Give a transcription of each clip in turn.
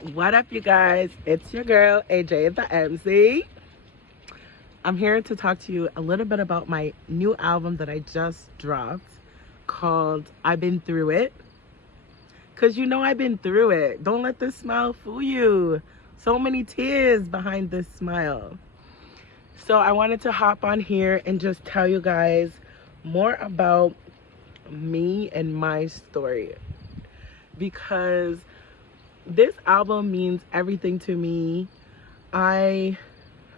What up, you guys? It's your girl, AJ the MC. I'm here to talk to you a little bit about my new album that I just dropped called I've Been Through It. Because you know I've been through it. Don't let this smile fool you. So many tears behind this smile. So I wanted to hop on here and just tell you guys more about me and my story. Because this album means everything to me. I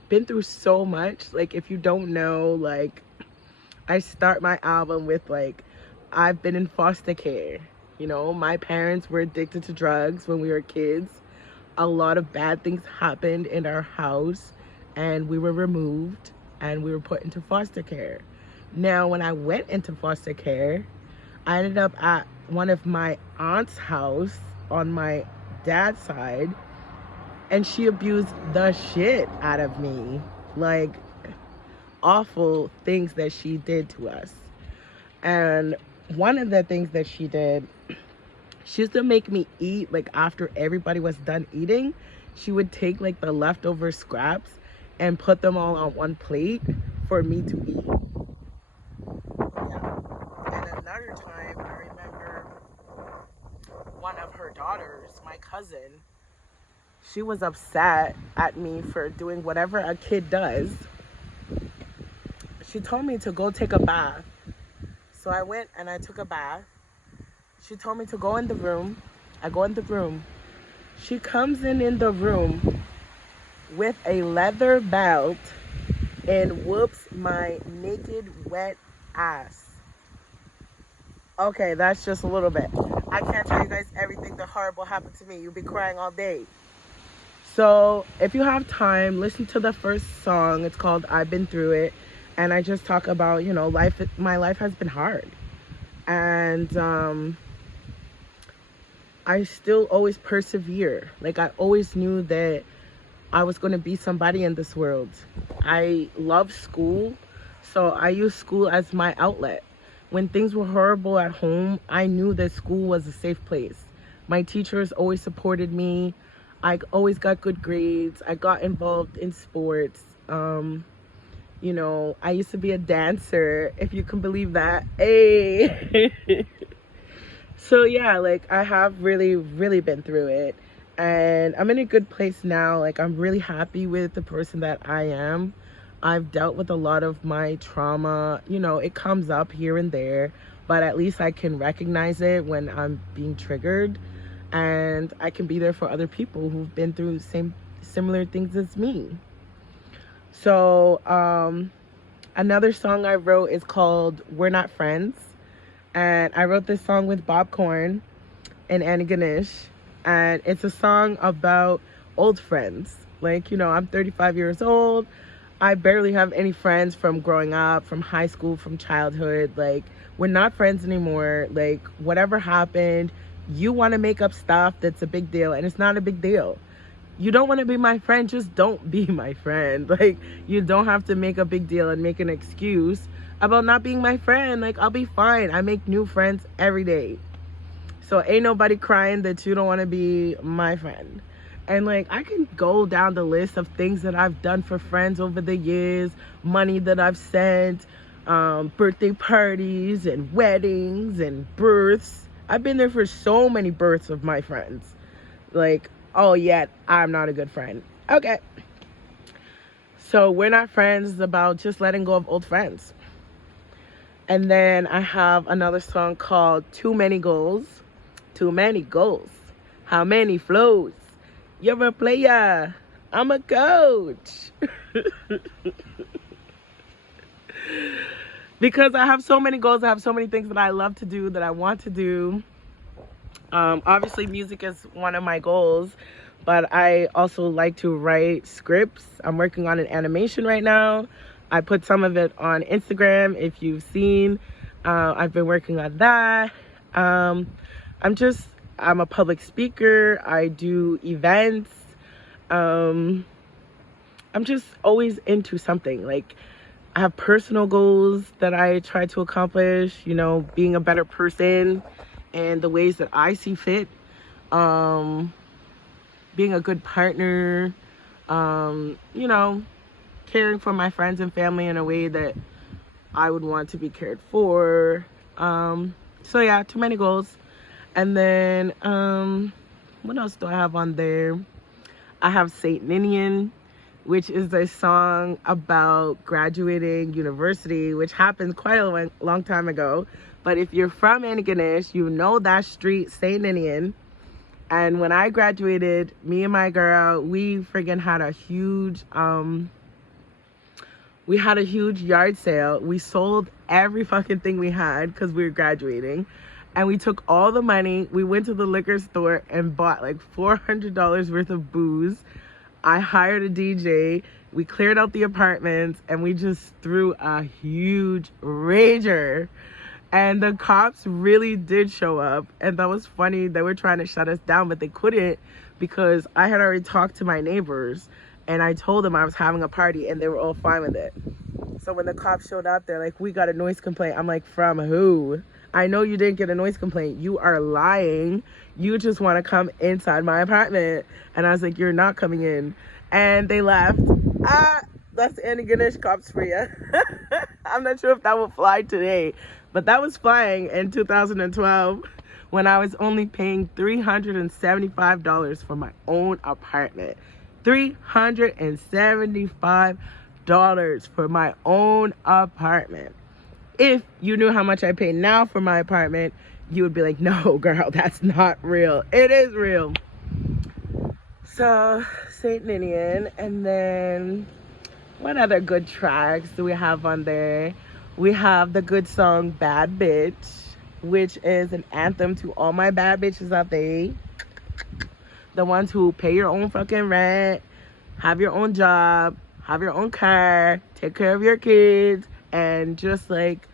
been through so much. Like, if you don't know, like, I start my album with, like, I've been in foster care. You know, my parents were addicted to drugs when we were kids. A lot of bad things happened in our house, and we were removed and we were put into foster care. Now, when I went into foster care, I ended up at one of my aunt's house on my dad's side, and she abused the shit out of me. Like, awful things that she did to us. And one of the things that she did, she used to make me eat, like, after everybody was done eating, she would take, like, the leftover scraps and put them all on one plate for me to eat. Yeah. And another time, I remember one of her daughters, my cousin, she was upset at me for doing whatever a kid does. She told me to go take a bath. So I went and I took a bath. She told me to go in the room. I go in the room. She comes in the room with a leather belt and whoops my naked, wet ass. Okay, that's just a little bit. I can't tell you guys everything that horrible happened to me. You'll be crying all day. So if you have time, listen to the first song. It's called I've Been Through It. And I just talk about, you know, my life has been hard. And I still always persevere. Like, I always knew that I was going to be somebody in this world. I love school, so I use school as my outlet. When things were horrible at home, I knew that school was a safe place. My teachers always supported me. I always got good grades. I got involved in sports. You know, I used to be a dancer, if you can believe that. Hey. So yeah, like, I have really, really been through it. And I'm in a good place now. Like, I'm really happy with the person that I am. I've dealt with a lot of my trauma. You know, it comes up here and there, but at least I can recognize it when I'm being triggered. And I can be there for other people who've been through similar things as me. So another song I wrote is called We're Not Friends. And I wrote this song with Bob Corn and Annie Ganesh. And it's a song about old friends. Like, you know, I'm 35 years old. I barely have any friends from growing up, from high school, from childhood. Like, we're not friends anymore. Like, whatever happened, you want to make up stuff that's a big deal, and it's not a big deal. You don't want to be my friend, just don't be my friend. Like, you don't have to make a big deal and make an excuse about not being my friend. Like, I'll be fine. I make new friends every day. So ain't nobody crying that you don't want to be my friend. And, like, I can go down the list of things that I've done for friends over the years, money that I've sent, birthday parties and weddings and births. I've been there for so many births of my friends. Like, oh yeah, I'm not a good friend. Okay. So We're Not Friends is about just letting go of old friends. And then I have another song called Too Many Goals. Too many goals. How many flows? You're a player. I'm a coach. Because I have so many goals. I have so many things that I love to do, that I want to do. Obviously, music is one of my goals. But I also like to write scripts. I'm working on an animation right now. I put some of it on Instagram, if you've seen. I've been working on that. I'm a public speaker. I do events. I'm just always into something. Like, I have personal goals that I try to accomplish, you know, being a better person and the ways that I see fit. being a good partner, you know, caring for my friends and family in a way that I would want to be cared for. So yeah, too many goals. And then what else do I have on there? I have Saint Ninian, which is a song about graduating university, which happened quite a long time ago. But if you're from Indigenous, you know that street, Saint Ninian. And when I graduated, me and my girl, we friggin' had a huge yard sale. We sold every fucking thing we had because we were graduating. And we took all the money. We went to the liquor store and bought like $400 worth of booze. I hired a DJ. We cleared out the apartments and we just threw a huge rager. And the cops really did show up. And that was funny. They were trying to shut us down, but they couldn't because I had already talked to my neighbors and I told them I was having a party and they were all fine with it. So when the cops showed up, they're like, we got a noise complaint. I'm like, from who? I know you didn't get a noise complaint. You are lying. You just want to come inside my apartment. And I was like, you're not coming in. And they left. That's Indigenous cops for you. I'm not sure if that will fly today, but that was flying in 2012 when I was only paying $375 for my own apartment. $375 for my own apartment. If you knew how much I pay now for my apartment, you would be like, no, girl, that's not real. It is real. So, Saint Ninian. And then, what other good tracks do we have on there? We have the good song Bad Bitch, which is an anthem to all my bad bitches out there. The ones who pay your own fucking rent, have your own job, have your own car, take care of your kids, and just like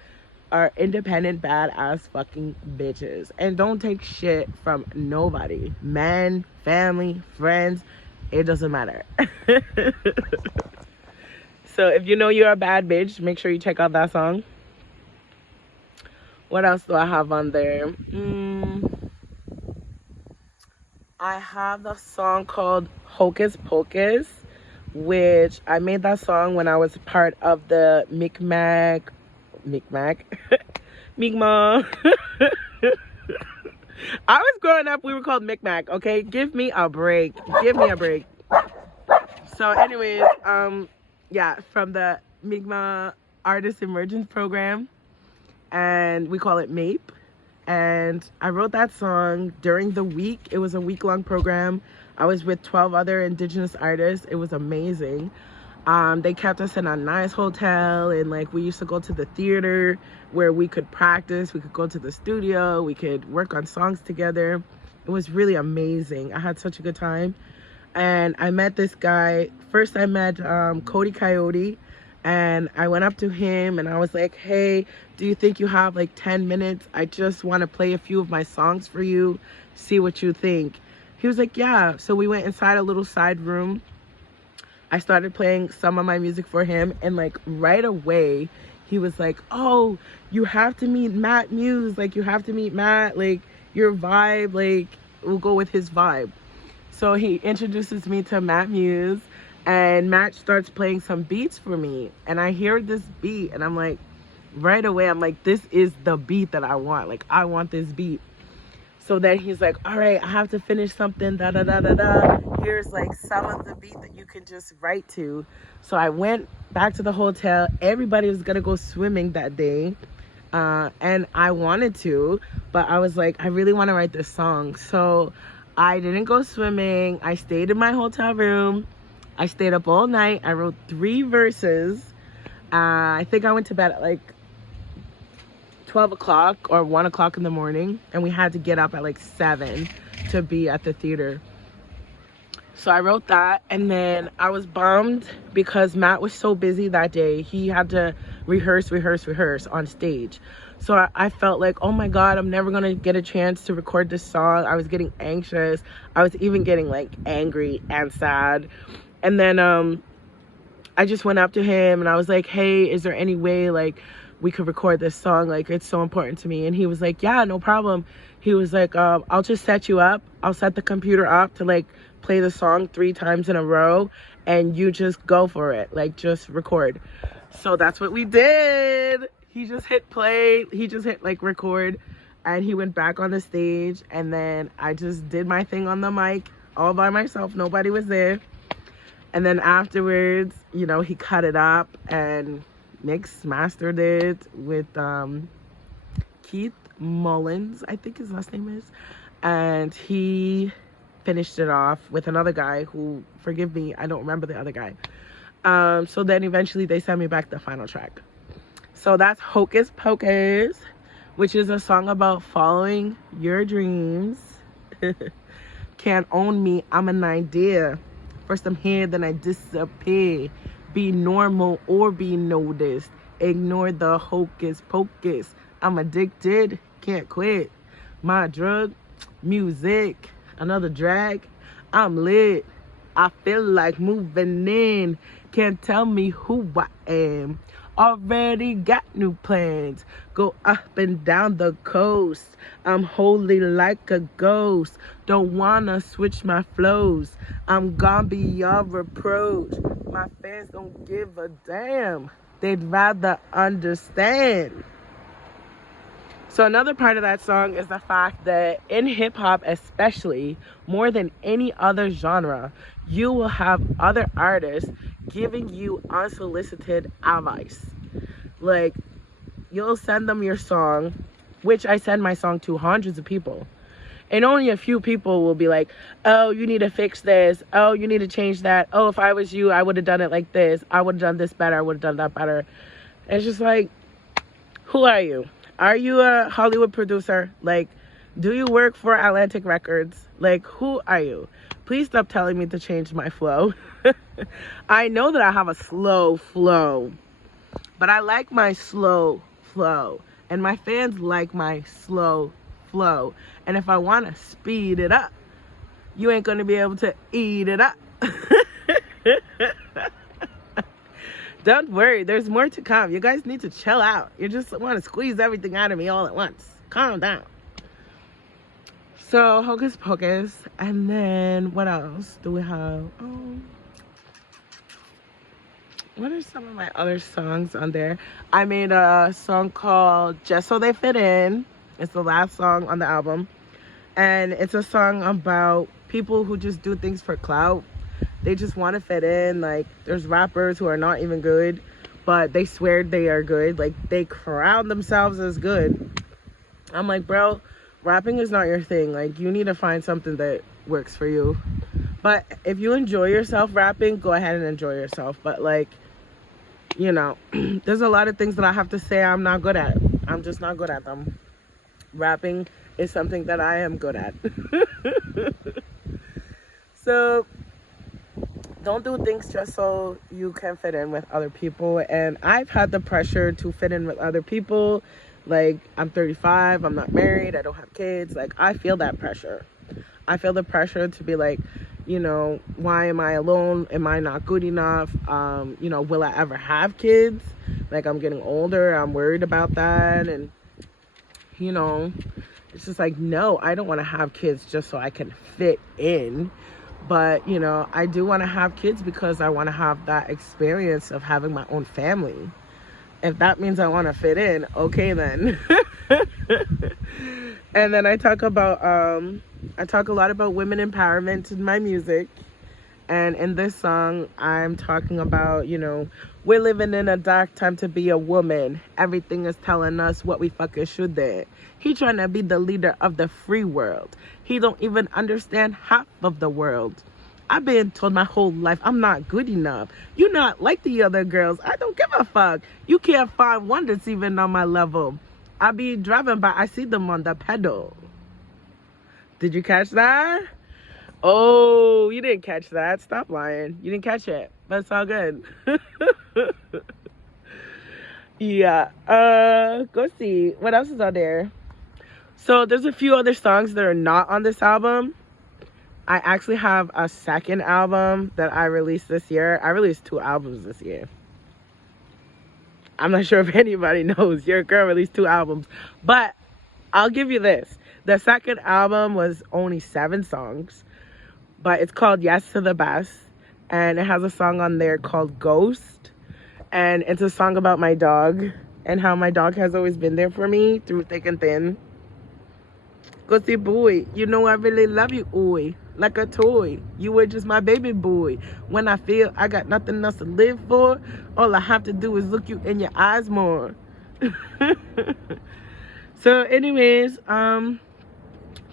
are independent badass fucking bitches. And don't take shit from nobody. Men, family, friends, it doesn't matter. So if you know you're a bad bitch, make sure you check out that song. What else do I have on there? I have the song called Hocus Pocus, which I made that song when I was part of the Mi'kmaq. I was growing up, we were called Mi'kmaq, okay? Give me a break. Give me a break. So anyways, yeah, from the Mi'kmaq Artist Emergence Program, and we call it MAPE. And I wrote that song during the week. It was a week-long program. I was with 12 other Indigenous artists. It was amazing. They kept us in a nice hotel, and like we used to go to the theater where we could practice. We could go to the studio. We could work on songs together. It was really amazing. I had such a good time. And I met this guy. First I met Cody Coyote, and I went up to him and I was like, hey, do you think you have like 10 minutes? I just want to play a few of my songs for you, see what you think. He was like, yeah. So we went inside a little side room. I started playing some of my music for him, and like right away he was like, oh, you have to meet Matt Muse, like you have to meet Matt, like your vibe like will go with his vibe. So he introduces me to Matt Muse, and Matt starts playing some beats for me, and I hear this beat and I'm like, right away I'm like, this is the beat that I want. Like I want this beat. So then he's like, all right, I have to finish something, da da da da da. Here's like some of the beat that you can just write to. So I went back to the hotel. Everybody was gonna go swimming that day. And I wanted to, but I was like, I really want to write this song. So I didn't go swimming. I stayed in my hotel room. I stayed up all night. I wrote 3 verses. I think I went to bed at like 12 o'clock or 1 o'clock in the morning, and we had to get up at like 7 to be at the theater. So I wrote that, and then I was bummed because Matt was so busy that day. He had to rehearse on stage. So I felt like, oh my God, I'm never gonna get a chance to record this song. I was getting anxious. I was even getting like angry and sad. And then I just went up to him and I was like, hey, is there any way like we could record this song. Like, it's so important to me. And he was like, yeah, no problem. He was like, I'll just set you up. I'll set the computer up to like play the song 3 times in a row, and you just go for it. Like, just record. So that's what we did. He just hit play. He just hit like record, and he went back on the stage, and then I just did my thing on the mic all by myself. Nobody was there. And then afterwards, you know, he cut it up and mixed, mastered it with Keith Mullins, I think his last name is. And he finished it off with another guy who, forgive me, I don't remember the other guy. So then eventually they sent me back the final track. So that's Hocus Pocus, which is a song about following your dreams. Can't own me, I'm an idea. First I'm here, then I disappear. Be normal or be noticed. Ignore the hocus pocus. I'm addicted, can't quit. My drug, music, another drag. I'm lit. I feel like moving in. Can't tell me who I am. Already got new plans. Go up and down the coast. I'm holy like a ghost. Don't wanna switch my flows. I'm gonna be your reproach. My fans don't give a damn. They'd rather understand. So another part of that song is the fact that in hip hop especially, more than any other genre, you will have other artists giving you unsolicited advice. Like, you'll send them your song, which I send my song to hundreds of people, and only a few people will be like, oh, you need to fix this. Oh, you need to change that. Oh, if I was you, I would have done it like this. I would have done this better. I would have done that better. And it's just like, who are you? Are you a Hollywood producer? Like, do you work for Atlantic Records? Like, who are you? Please stop telling me to change my flow. I know that I have a slow flow, but I like my slow flow, and my fans like my slow flow. And if I want to speed it up, you ain't gonna be able to eat it up. Don't worry, there's more to come. You guys need to chill out. You just want to squeeze everything out of me all at once. Calm down. So Hocus Pocus, and then what else do we have? What are some of my other songs on there? I made a song called Just So They Fit In. It's the last song on the album, and it's a song about people who just do things for clout. They just want to fit in. Like, there's rappers who are not even good, but they swear they are good. Like, they crown themselves as good. I'm like, bro, rapping is not your thing. Like, you need to find something that works for you. But if you enjoy yourself rapping, go ahead and enjoy yourself. But like, you know, there's a lot of things that I have to say I'm not good at. I'm just not good at them. Rapping is something that I am good at. So don't do things just so you can fit in with other people. And I've had the pressure to fit in with other people. Like, I'm 35, I'm not married, I don't have kids. Like, I feel that pressure. I feel the pressure to be like, you know, why am I alone? Am I not good enough? You know, will I ever have kids? Like, I'm getting older, I'm worried about that. And, you know, it's just like, no, I don't want to have kids just so I can fit in. But, you know, I do want to have kids because I want to have that experience of having my own family. If that means I want to fit in, okay then. And then I talk a lot about women empowerment in my music. And in this song, I'm talking about, you know, we're living in a dark time to be a woman. Everything is telling us what we fucking should do. He trying to be the leader of the free world. He don't even understand half of the world. I've been told my whole life I'm not good enough. You're not like the other girls. I don't give a fuck. You can't find one that's even on my level. I be driving by, I see them on the pedal. Did you catch that? Oh, you didn't catch that. Stop lying. You didn't catch it. But it's all good. Yeah. Go see. What else is on there? So there's a few other songs that are not on this album. I actually have a second album that I released this year. I released 2 albums this year. I'm not sure if anybody knows. Your girl released 2 albums. But I'll give you this. The second album was only 7 songs. But it's called Yes to the Best. And it has a song on there called Ghost. And it's a song about my dog. And how my dog has always been there for me through thick and thin. Cause boy, you know I really love you, oi. Like a toy. You were just my baby boy. When I feel I got nothing else to live for, all I have to do is look you in your eyes more. So anyways,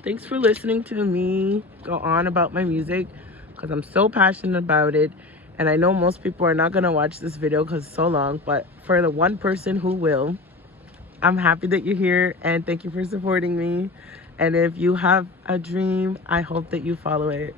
thanks for listening to me go on about my music, because I'm so passionate about it. And I know most people are not gonna watch this video because it's so long, but for the one person who will, I'm happy that you're here and thank you for supporting me. And if you have a dream, I hope that you follow it.